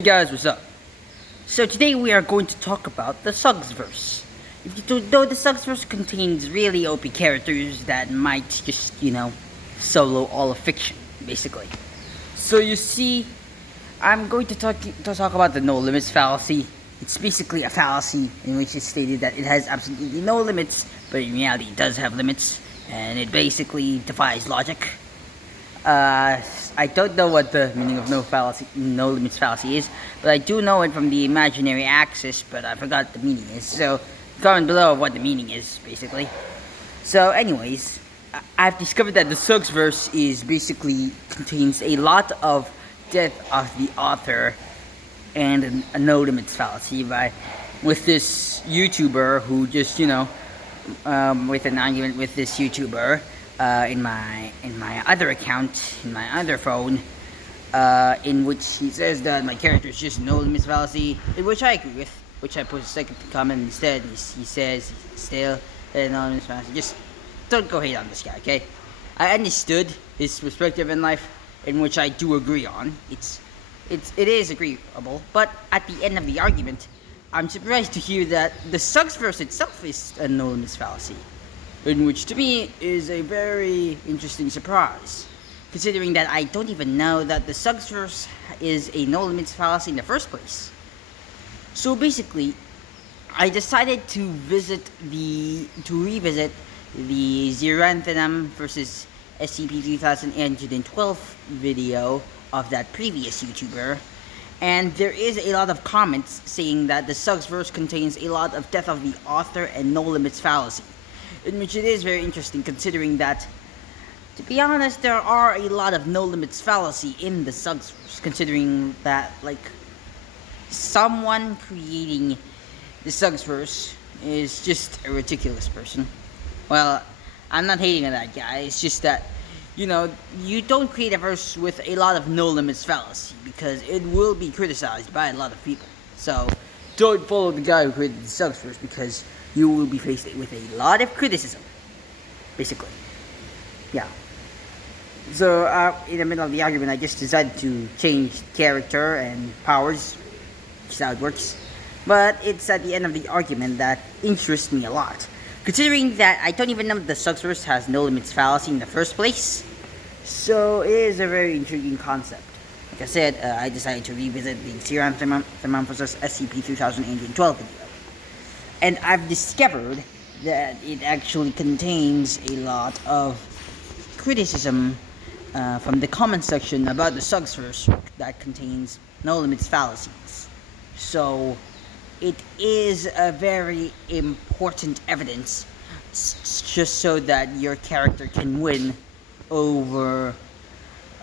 Hey guys, what's up? So today we are going to talk about the suggsverse. If you don't know, the suggsverse contains really OP characters that might just, solo all of fiction, basically. So you see, I'm going to talk about the no limits fallacy. It's basically a fallacy in which it's stated that it has absolutely no limits, but in reality it does have limits, and it basically defies logic. I don't know what the meaning of no limits fallacy is, but I do know it from the imaginary axis, but I forgot the meaning is. So comment below what the meaning is, basically. So, anyways, I've discovered that the suggsverse is basically contains a lot of death of the author and a no limits fallacy with this YouTuber who just with an argument with this YouTuber in my other account, in my other phone, in which he says that my character is just no limits fallacy, in which I agree with, which I put a second comment instead. He says still no limits fallacy. Just don't go hate on this guy, okay? I understood his perspective in life, in which I do agree on. It is agreeable, but at the end of the argument, I'm surprised to hear that the suggsverse itself is a no limits fallacy, in which to me is a very interesting surprise, considering that I don't even know that the suggsverse is a no limits fallacy in the first place. So basically, I decided to revisit the Xeranthanum versus SCP-3812 video of that previous YouTuber, and there is a lot of comments saying that the suggsverse contains a lot of death of the author and no limits fallacy, in which it is very interesting, considering that, to be honest, there are a lot of no limits fallacy in the suggsverse, considering that, someone creating the suggsverse is just a ridiculous person. Well, I'm not hating on that guy, it's just that, you don't create a verse with a lot of no limits fallacy, because it will be criticized by a lot of people. So, don't follow the guy who created the suggsverse, because you will be faced with a lot of criticism, basically. Yeah. So, in the middle of the argument, I just decided to change character and powers, which is how it works. But it's at the end of the argument that interests me a lot, considering that I don't even know the suggsverse has no limits fallacy in the first place. So, it is a very intriguing concept. Like I said, I decided to revisit the Xeranthanum vs. SCP-3812 video. And I've discovered that it actually contains a lot of criticism from the comment section about the suggsverse that contains no limits fallacies. So it is a very important evidence, just so that your character can win over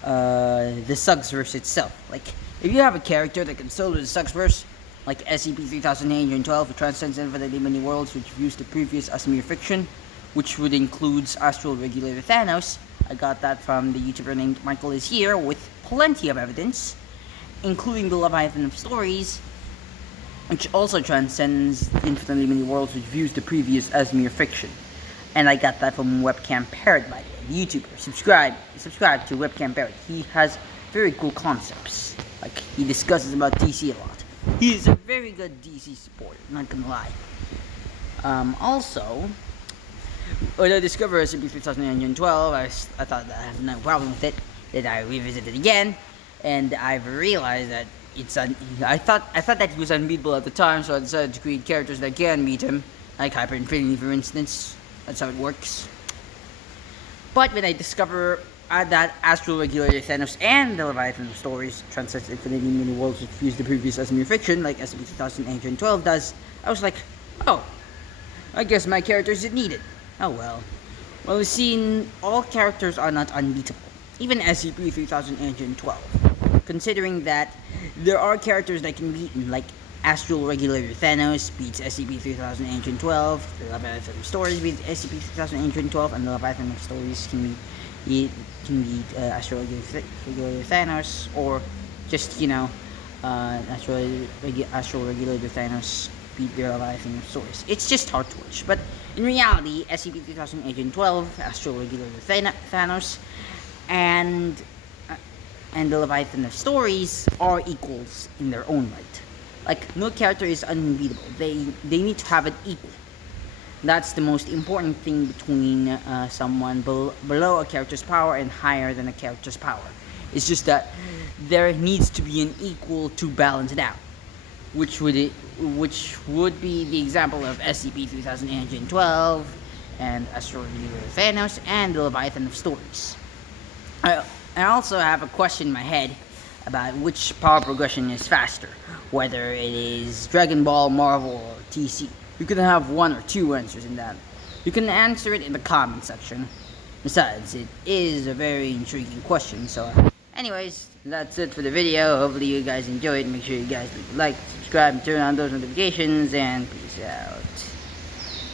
the suggsverse itself. Like, if you have a character that can solo the suggsverse, like SCP-3812, it transcends infinitely many worlds, which views the previous as mere fiction, which would include Astral Regulator Thanos. I got that from the YouTuber named Michael Is Here, with plenty of evidence, including the Leviathan of Stories, which also transcends infinitely many worlds, which views the previous as mere fiction. And I got that from Webcam Parrot, by the way, the YouTuber. Subscribe to Webcam Parrot. He has very cool concepts. Like, he discusses about DC a lot. He is a very good DC supporter, not gonna lie. Also, when I discovered SCP-3912, I thought that I had no problem with it. Then I revisited it again, and I've realized that I thought that he was unbeatable at the time, so I decided to create characters that can beat him, like Hyper Infinity, for instance. That's how it works. But when I discover that Astral Regulator Thanos and the Leviathan of Stories transcends infinitely many worlds, which views the previous as mere fiction, like SCP-3812 does, I was like, oh, I guess my character isn't needed. Oh well. Well, you see, all characters are not unbeatable, even SCP-3812, considering that there are characters that can beat him, like Astral Regulator Thanos beats SCP-3812, the Leviathan of Stories beats SCP-3812, and the Leviathan of Stories can beat Astral Regulator Thanos, or just, Astral Regulator Thanos beat the Leviathan of Stories. It's just hard to watch, but in reality, SCP-3812, Astral Regulator Thanos, and and the Leviathan of stories are equals in their own right. Like, no character is unbeatable. They need to have an equal. That's the most important thing between someone below a character's power and higher than a character's power. It's just that there needs to be an equal to balance it out, which would be the example of SCP-3812 and Asteroid Leader Thanos and the Leviathan of Stories. I also have a question in my head about which power progression is faster, whether it is Dragon Ball, Marvel, or TC. You can have one or two answers in that. You can answer it in the comment section. Besides, it is a very intriguing question, so anyways, that's it for the video. Hopefully you guys enjoyed. Make sure you guys leave a like, subscribe, and turn on those notifications, and peace out.